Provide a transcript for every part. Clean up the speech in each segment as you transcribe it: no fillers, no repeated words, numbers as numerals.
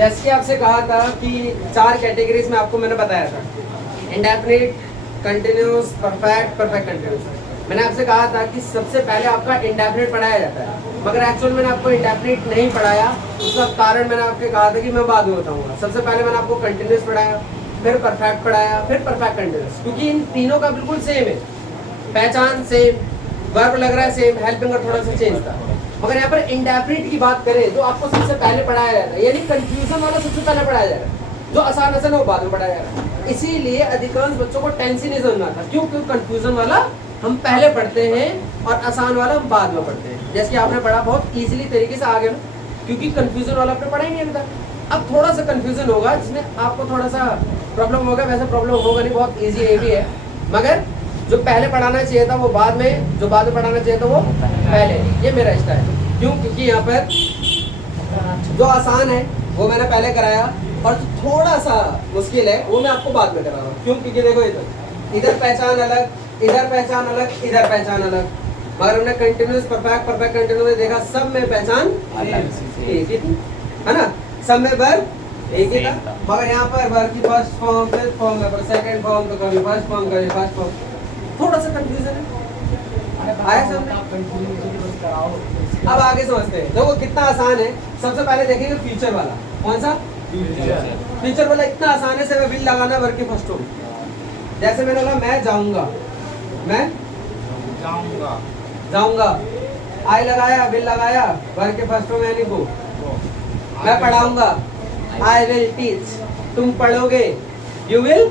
जैसे कि आपसे कहा था कि 4 कैटेगरीज में आपको मैंने बताया था, indefinite, continuous, perfect, perfect continuous. मैंने आपसे कहा था कि सबसे पहले आपका इंडेफिनिट पढ़ाया जाता है, मगर एक्चुअल मैंने आपको इंडेफिनिट नहीं पढ़ाया। उसका कारण मैंने आपको कहा था कि मैं बाद में बताऊंगा। सबसे पहले मैंने आपको कंटिन्यूस पढ़ाया, फिर परफेक्ट पढ़ाया, फिर परफेक्ट कंटिन्यूस, क्योंकि इन तीनों का बिल्कुल सेम है, पहचान सेम, वर्ब लग रहा है सेम, हेल्पिंग का थोड़ा सा चेंज था। मगर यहाँ पर इंडेफिनिट की बात करें तो आपको सबसे पहले पढ़ाया जाता है, यानी कंफ्यूजन वाला सबसे पहले पढ़ाया जाएगा, जो आसान आसान है वो बाद में पढ़ाया जाएगा। इसीलिए अधिकांश बच्चों को टेंस ही नहीं समझ में आता, क्यों? क्योंकि कंफ्यूजन वाला हम पहले पढ़ते हैं और आसान वाला हम बाद में पढ़ते हैं। जैसे कि आपने पढ़ा बहुत इजीली तरीके से आ गया ना, क्योंकि कंफ्यूजन वाला आपने पढ़ा ही नहीं अभी तक। अब थोड़ा सा कंफ्यूजन होगा जिसमें आपको थोड़ा सा प्रॉब्लम होगा, वैसे प्रॉब्लम होगा नहीं, बहुत ईजी ये भी है। मगर जो पहले पढ़ाना चाहिए था वो बाद में, जो बाद में पढ़ाना चाहिए था वो पहले, ये मेरा स्टाइल है। क्यों? क्योंकि यहाँ पर जो आसान है वो मैंने पहले कराया और जो थोड़ा सा मुश्किल है वो मैं आपको बाद में करा रहा हूँ। क्यों? क्योंकि देखो इधर पहचान अलग, इधर पहचान अलग, इधर पहचान अलग, मगर हमने कंटिन्यूस, परफेक्ट, परफेक्ट कंटिन्यूस में देखा सब में पहचान एक ही थी, है ना? सब में वर्ब एक ही था, मगर यहाँ पर वर्ब की फर्स्ट फॉर्म, फिफ्थ फॉर्म, पर सेकंड फॉर्म, तो कभी फर्स्ट फॉर्म, कभी फर्स्ट फॉर्म, थोड़ा सा कंफ्यूजन है। आया समझ? अब आगे समझते हैं। देखो कितना आसान है। सबसे पहले देखेंगे फ्यूचर वाला। कौन सा? फ्यूचर वाला इतना आसान है, सिर्फ विल लगाना वर्ब की फर्स्ट फॉर्म। जैसे मैंने बोला मैं जाऊंगा, मैं जाऊंगा, जाऊंगा, आई लगाया, विल लगाया, वर्ब के फर्स्ट फॉर्म यानी गो। मैं पढ़ाऊंगा, आई विल टीच, तुम पढ़ोगे, यू विल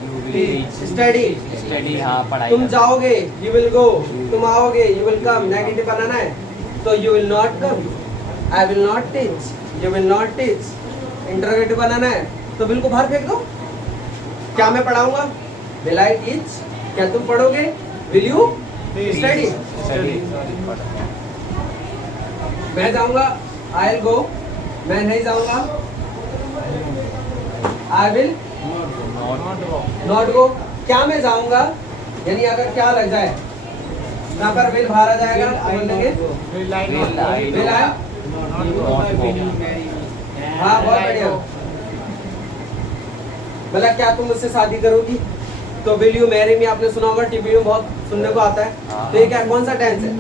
स्टडी, हाँ पढ़ाई। तुम जाओगे, यू विल गो, तुम आओगे, यू विल कम। नेगेटिव बनाना है तो you will not come, I will not teach, you will not teach. Interrogative बनाना है तो बिल को बाहर फेंक दो। क्या मैं पढ़ाऊंगा? Will I teach. क्या तुम पढ़ोगे? Will you study. मैं जाऊंगा, आई विल गो, मैं नहीं जाऊंगा, आई विल नॉट गो। क्या मैं जाऊंगा, यानी अगर क्या लग जाए यहाँ पर विल बाहर आ जाएगा, बोलेंगे will I Will not I will I. हाँ बहुत बढ़िया। मतलब क्या तुम मुझसे शादी करोगी, तो विल यू मैरी मी आपने सुना होगा, टीवी में बहुत सुनने को आता है। तो ये क्या कौन सा टेंस है?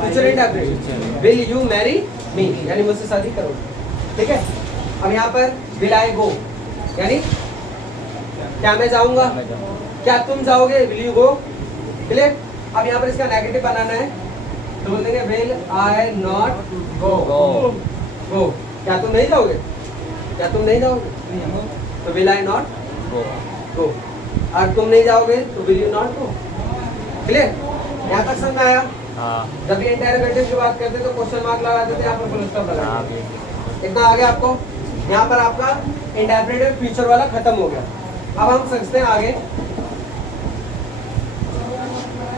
Future indefinite. Will you marry me यानी मुझसे शादी करोगे, ठीक है। अब यहाँ पर विल आई गो यानी क्या मैं जाऊंगा, क्या तुम जाओगे, विल यू गो, क्लियर। अब यहाँ पर इसका नेगेटिव बनाना है तो बोल देंगे विल आई नॉट गो, गो। क्या तुम नहीं जाओगे, क्या तुम नहीं जाओगे, तो विल आई नॉट गो। और तुम नहीं जाओगे तो will you not go, clear. यहाँ तक समझ में आया? जब भी इंटरोगेटिव की बात करते तो क्वेश्चन मार्क लगा देते, यहाँ पर फुल स्टॉप लगा देते। इतना आगे आपको, यहाँ पर आपका इंडेफिनिट फ्यूचर वाला खत्म हो गया। अब हम समझते हैं आगे,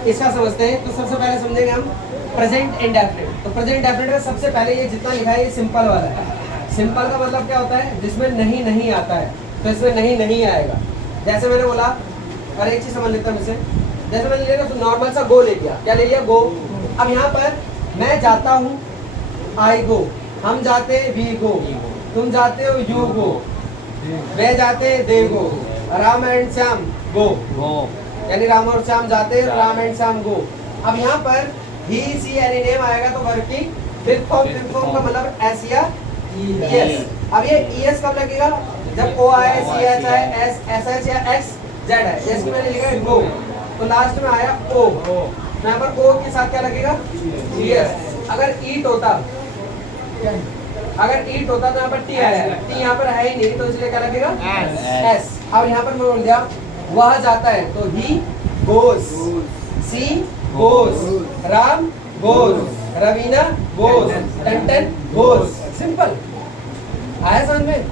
इसका समझते हैं। तो सबसे पहले समझेंगे हम प्रेजेंट इंडेफिनिट। तो प्रेजेंट इंडेफिनिट का सबसे पहले ये जितना लिखा है ये सिंपल वाला है। सिंपल का मतलब क्या होता है? जिसमें नहीं नहीं आता है, तो इसमें नहीं नहीं आएगा। जैसे मैंने बोला, और एक चीज समझ लेता हूँ इसे, जैसे मैंने लिया तो नॉर्मल सा गो ले लिया। क्या ले लिया? गो। अब यहाँ पर मैं जाता हूँ, आई गो, हम जाते वी गो, तुम जाते हो यू गो, वे जाते दे गो, राम एंड श्याम गो, यानी राम और श्याम जाते, राम एंड श्याम गो। अब यहाँ पर ही सी एनी नेम आएगा तो वर्ब की फिफ्थ फॉर्म का मतलब एस या एस। अब ये एस कब लगेगा? जब ओ आए, सी एच आए, एस एस एच या एक्स जेड है। जैसे कि मैंने लिखा है गो, तो लास्ट में आया ओ, यहाँ पर ओ के साथ क्या लगेगा? एस। अगर ईट होता, अगर ईट होता तो यहाँ पर टी आया, टी यहाँ पर है ही नहीं, तो इसलिए क्या लगेगा? एस। अब यहाँ पर मैं बोल दिया वह जाता है तो he goes, she goes, Ram goes, Raveena goes, Tantan goes. Simple आया समझ में?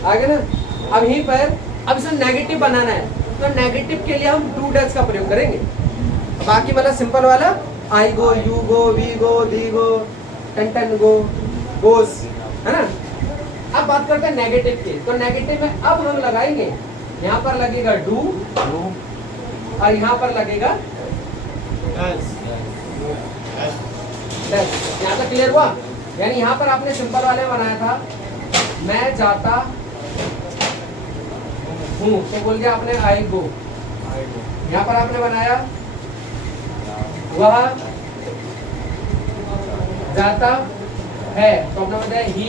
आ गया ना? अब यहीं पर अब इसमें नेगेटिव बनाना है, तो नेगेटिव के लिए हम डू डज का प्रयोग करेंगे। बाकी मतलब सिंपल वाला I go, you go, we go, they go, Tantan go, goes, है ना। अब बात करते हैं नेगेटिव की। तो नेगेटिव में अब हम लगाएंगे, यहाँ पर लगेगा डू और यहाँ पर लगेगा does, यहाँ तक क्लियर हुआ? यानी यहाँ पर आपने सिंपल वाले बनाया था, मैं जाता हूँ तो बोल दिया आपने आई गो। I go. यहाँ पर आपने बनाया वह जाता है तो आपने बताया ही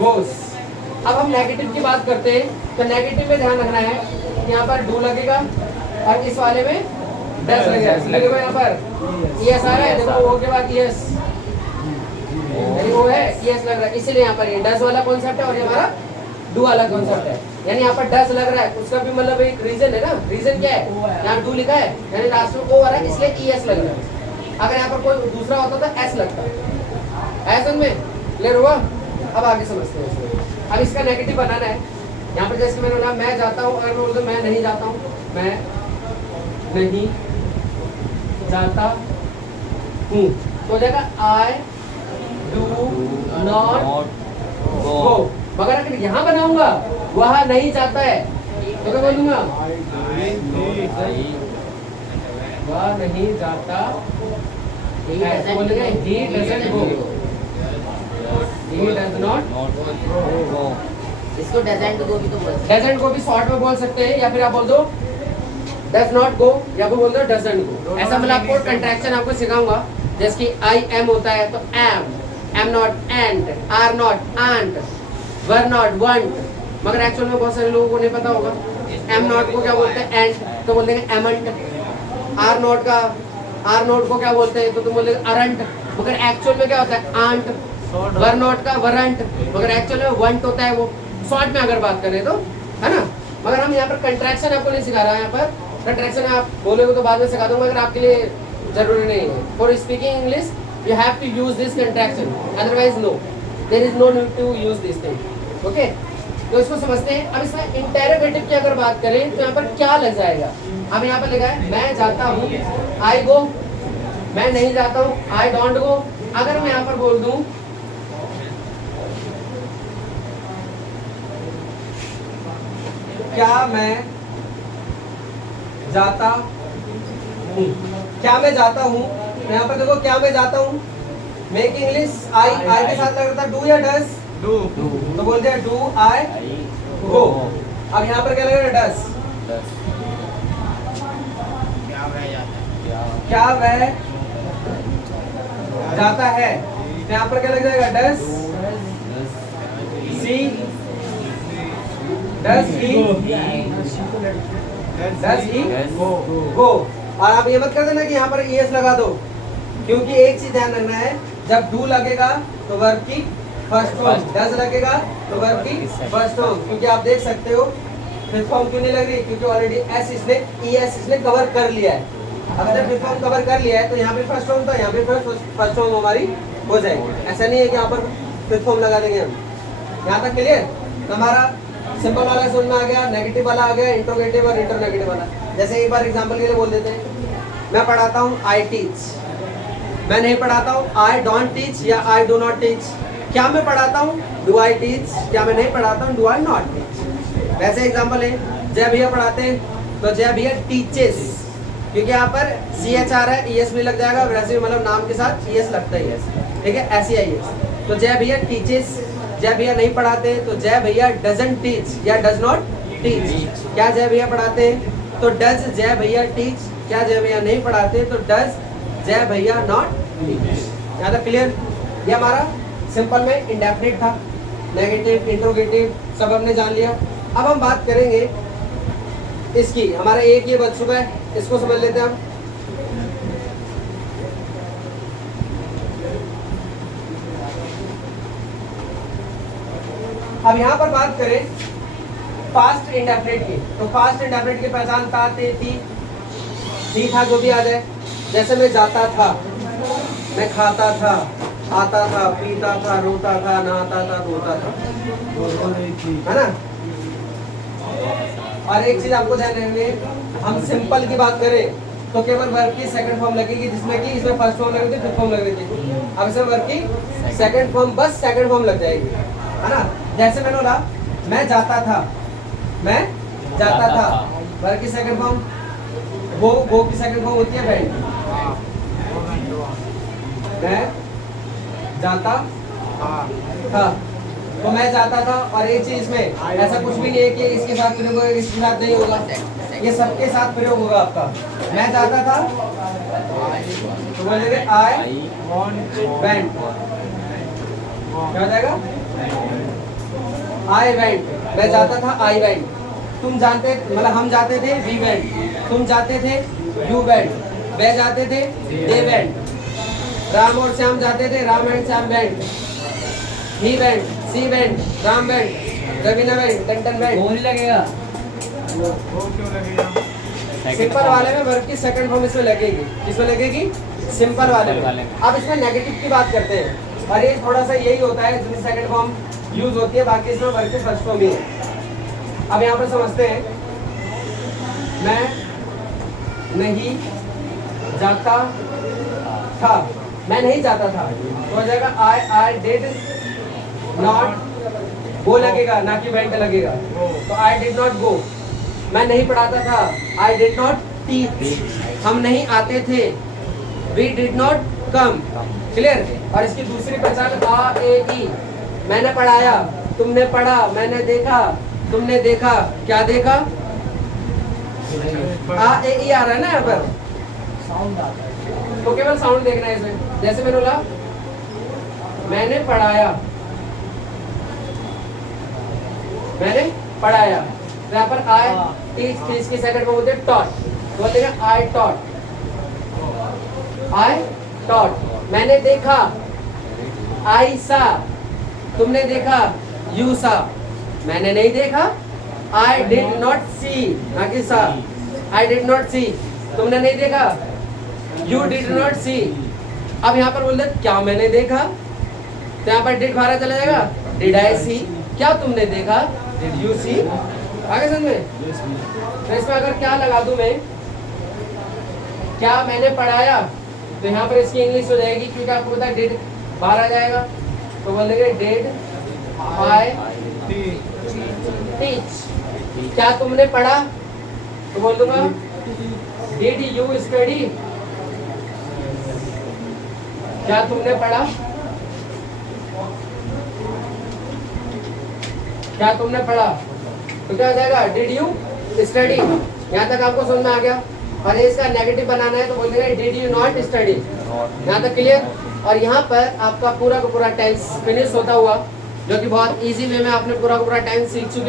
गोस। अब हम नेगेटिव की बात करते हैं तो नेगेटिव में ध्यान रखना है कि यहाँ पर डू लगेगा और इस वाले में डस लगेगा। देखो यहाँ पर यस आ रहा है, देखो वो के बाद यस, वो है यस लग रहा है, इसीलिए यहाँ पर ये डस वाला कॉन्सेप्ट है और ये हमारा डू वाला कॉन्सेप्ट है। यानी यहाँ पर डस लग रहा है उसका भी मतलब एक रीजन है ना। रीजन क्या है, यहाँ डू लिखा है यानी लास्ट में ओ आ रहा है इसलिए ईएस लग रहा है। अगर यहाँ पर कोई दूसरा होता तो एस लगता है। समझ में क्लियर हुआ? अब आगे समझते हैं इसमें। अब इसका नेगेटिव बनाना है। यहाँ पर जैसे मैंने बोला मैं जाता हूँ, अगर मैं बोलता मैं नहीं जाता हूँ, मैं नहीं जाता हूँ तो हो जाएगा आई डू नॉट गो। मगर अगर यहाँ बनाऊंगा वह नहीं जाता है तो क्या बोलूंगा, वह नहीं जाता है तो बोलेंगे he doesn't go, he does not go. इसको डजंट गो भी तो बोल सकते डजंट गो भी शॉर्ट में बोल सकते हैं या फिर आप बोल दो डज नॉट गो या फिर बोल दो डजंट गो। ऐसा मतलब आपको कंट्रैक्शन आपको सिखाऊंगा। जैसे कि आई एम होता है तो am not ain't, are not aren't, were not weren't. मगर एक्चुअल में बहुत सारे लोगों को नहीं पता होगा एम नॉट को क्या बोलते हैं, एंट तो बोलते हैं एमंट। आर नॉट को क्या बोलते हैं तो तुम बोलेंगे अरंट, मगर एक्चुअल में क्या होता है आंट। वर नॉट का वरंट, मगर एक्चुअल में वंट होता है वो शॉर्ट में अगर बात करें तो, है ना। मगर हम यहाँ पर कंट्रैक्शन आपको नहीं सिखा रहा है। यहाँ पर कंट्रैक्शन आप बोलोगे तो बाद में सिखा दूंगा, मगर आपके लिए जरूरी नहीं है। For speaking English you have to use this contraction, otherwise no, there is no need to use this thing. Okay, तो इसको समझते हैं। अब इसमें इंटेरोगेटिव की अगर बात करें तो यहाँ पर क्या लग जाएगा। अब यहाँ पर लिखा है मैं जाता हूँ आई गो, मैं नहीं जाता हूँ आई डोंट गो। अगर मैं यहाँ पर बोल दूं क्या मैं जाता हूँ, क्या मैं जाता हूँ, यहाँ पर देखो क्या मैं जाता हूँ, मेक इंग्लिश आई के साथ लग रहा था डू या डस, Do. तो बोल दिया डू आई गो। अब यहाँ पर क्या लगेगा डस, क्या वह जाता है? क्या वह जाता है, तो यहाँ पर क्या लग जाएगा डस सी, डस ही गो। और आप ये मत कर देना कि यहाँ पर ईएस लगा दो, क्योंकि एक चीज ध्यान रखना है, जब डू लगेगा तो वर्ब की फर्स्ट फॉर्म, डज लगेगा तो वर्ब की फर्स्ट फॉर्म। क्योंकि आप देख सकते हो फिफ्थ फॉर्म क्यों नहीं लग रही, क्योंकि ऑलरेडी एस इसने ईएस इसने कवर कर लिया है। अब जब फिफ्थ फॉर्म कवर कर लिया है तो यहाँ पे फर्स्ट फॉर्म था, यहाँ पे फर्स्ट फॉर्म हमारी हो जाएगी। ऐसा नहीं है कि यहाँ पर फिफ्थ फॉर्म लगा देंगे हम। यहाँ तक क्लियर? तो हमारा सिंपल वाला समझ में आ गया, नेगेटिव वाला आ गया, इंट्रोगेटिव और इंटरनेगेटिव वाला। जैसे एक बार एग्जांपल के लिए बोल देते हैं, मैं पढ़ाता हूँ आई टीच, मैं नहीं पढ़ाता हूँ आई डोंट टीच या आई डू नॉट टीच। क्या मैं पढ़ाता हूँ, डू आई टीच, क्या मैं नहीं पढ़ाता हूँ, डू आई नॉट टीच। वैसे एग्जांपल है जय भैया पढ़ाते हैं तो जय भैया टीचेस, क्योंकि यहाँ पर सी एच आ रहा है, ई एस भी लग जाएगा, वैसे भी मतलब नाम के साथ ई एस लगता ही है, ठीक है, ऐसी आई एस। तो जय भैया टीचेस, जय भैया नहीं पढ़ाते तो जय भैया डजंट टीच या डज नॉट टीच। क्या जय भैया पढ़ाते हैं तो डज जय भैया टीच, क्या जय भैया नहीं पढ़ाते तो डज जय भैया नॉट टीच। यहाँ तक क्लियर? ये हमारा सिंपल में इंडेफिनिट था, नेगेटिव इंट्रोगेटिव सब हमने जान लिया। अब हम बात करेंगे इसकी, हमारा एक ये बच चुका है, इसको समझ लेते हैं हम। अब यहाँ पर बात करें फास्ट इंडेफिनिट की, तो फास्ट इंडेफिनिट की पहचान था ते थी था जो भी आ जाए। जैसे मैं जाता था, मैं खाता था, आता था, पीता था, रोता था, नहाता था, धोता था, है ना। और एक चीज आपको ध्यान रखनी है, हम सिंपल की बात करें तो केवल वर्ब की सेकंड फॉर्म लगेगी, जिसमें कि इसमें फर्स्ट फॉर्म लगी थी, फिफ्थ फॉर्म लगी थी। अब इसमें वर्ब की सेकंड फॉर्म, बस सेकंड फॉर्म लग जाएगी, है ना। जैसे मैंने बोला मैं जाता था, मैं जाता था, वर्ब की सेकंड फॉर्म, वो की सेकंड फॉर्म होती है वेंट। मैं जाता था, तो मैं जाता था, और एक चीज में ऐसा कुछ भी नहीं है कि इसके साथ प्रयोग होगा, इसके साथ नहीं होगा, ये सबके साथ प्रयोग होगा आपका। मैं जाता था तो बोलेंगे आई वेंट, क्या हो जाएगा? आई वेंट, मैं जाता था, आई वेंट। तुम जानते, मतलब हम जाते थे, वी वेंट। तुम जाते थे, यू वेंट। वे जाते थे, दे वेंट। राम और श्याम जाते थे, Ram and Shyam went. He went, she went, Ram went, Raveena went, Tantan went. नहीं लगेगा। वो क्यों लगेगा? सिंपल वाले में वर्ब की सेकंड फॉर्म इसमें लगेगी। किसमें लगेगी? सिंपल वाले में। अब इसमें नेगेटिव की बात करते हैं, और ये थोड़ा सा यही होता है जिसमें सेकंड फॉर्म यूज होती है, बाकी इसमें वर्ब की फर्स्ट फॉर्म ही है। अब यहाँ पर समझते हैं, मैं नहीं जाता था, मैं नहीं जाता था, तो हो जाएगा आई डिड नॉट गो लगेगा, ना कि वेंट लगेगा। तो आई डिड नॉट गो। मैं नहीं पढ़ाता था, आई डिड नॉट टीच। हम नहीं आते थे, we did not come. Clear? और इसकी दूसरी पहचान आ ए ई। मैंने पढ़ाया, तुमने पढ़ा, मैंने देखा, तुमने देखा। क्या देखा? आ ए ई आ रहा है ना यहाँ पर, तो केवल साउंड देखना है इसमें। जैसे मैंने बोला मैंने पढ़ाया, मैंने पढ़ाया, तो यहाँ पर आई टीच, टीच की सेकंड फॉर्म होती है टॉट, तो बोलेगा आई टॉट, आई टॉट। मैंने देखा, आई सा। तुमने देखा, यू सा। मैंने नहीं देखा, आई डिड नॉट सी, ना कि सा। आई डिड नॉट सी। तुमने नहीं देखा, यू डिड नॉट सी। अब यहाँ पर बोल दे क्या मैंने देखा, तो यहाँ पर डिड बाहर चला जाएगा, डिड आई सी। क्या तुमने देखा, डिड यू सी। आगे समझ में? तो इसमें अगर क्या लगा दूं मैं, क्या मैंने पढ़ाया, तो यहाँ पर इसकी इंग्लिश हो जाएगी, क्योंकि आपको पता है डिड बाहर आ जाएगा, तो बोल देंगे डिड आई टीच। क्या तुमने पढ़ा, तो बोल दूंगा डिड यू स्टडी। क्या तुमने पढ़ा, क्या तुमने पढ़ा, तो क्या हो जाएगा? Did you study. यहाँ तक आपको समझ में आ गया? और इसका नेगेटिव बनाना है तो बोल देंगे डिड यू नॉट स्टडी। यहाँ तक क्लियर? और यहाँ पर आपका पूरा का पूरा टेंस फिनिश होता हुआ, जो कि बहुत इजी वे में आपने पूरा का पूरा टेंस सीख चुके